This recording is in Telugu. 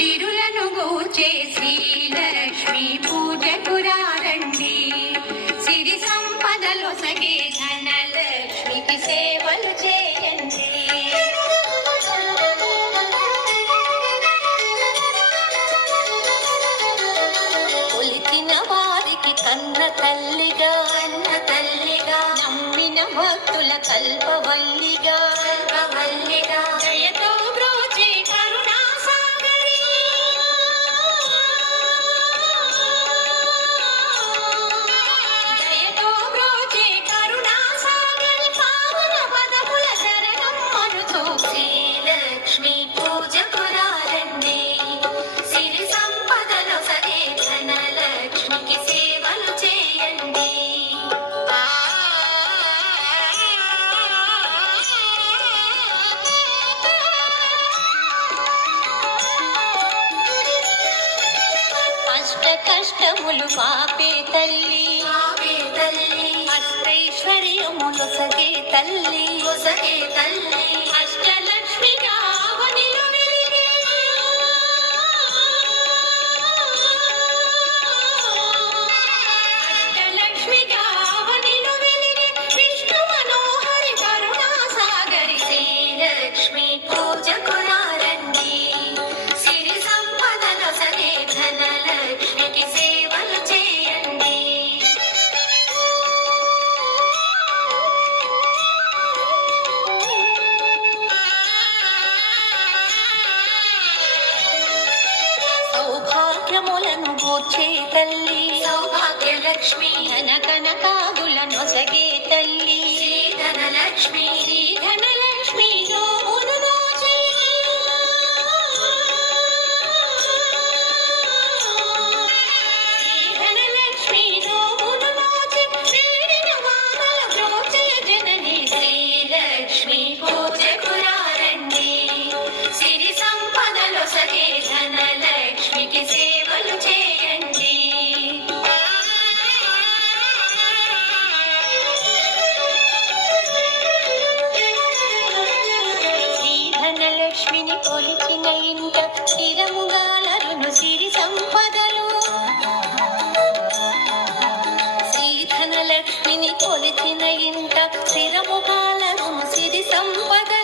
సిరులను గూర్చే శ్రీలక్ష్మి పూజకు రండి. సిరి సంపదలు సగే ధనలక్ష్మికి సేవలు చేయండి. కొలిచిన వారికి కన్న తల్లిగా నమ్మిన భక్తుల కల్పవల్లిగా దయతో బ్రోచే కరుణా సాగరి. దయతో బ్రోచే కరుణా సాగరి పావన పదముల శరణం మనుచు శ్రీలక్ష్మి పూజకు రండి. సిరి సంపదలు సగే ధనలక్ష్మికి సేవలు చేయండి. అష్ట కష్టములు పాపే తల్లి అష్టైశ్వర్యములు సగే తల్లి అష్టలక్ష్మిగా అవనిలో వెలిగే. అష్టలక్ష్మిగా అవనిలో వెలిగే విష్ణు మనోహరి కరుణా సాగరి శ్రీలక్ష్మి పూజకు రండి. సిరి సంపదలు సగే ధనలక్ష్మికి సేవలు చేయండి. సౌభాగ్యములను గూర్చే తల్లి సౌభాగ్యలక్ష్మి ధన కనకాదులను సగే తల్లి ధనలక్ష్మి నోమును దోచే. ధనలక్ష్మి నోమును దోచే వేడిన వానల బ్రోచే జనని శ్రీలక్ష్మి పూజకు రండి. సిరి సంపదలు సగే ధనలక్ష్మికి సేవలు చేయండి. శ్రీ ధనలక్ష్మిని కొలిచిన ఇంట స్థిరముగా నరును సిరి సంపదలు. శ్రీ ధనలక్ష్మిని కొలిచిన ఇంట స్థిరముగా నరును సిరి సంపదలు.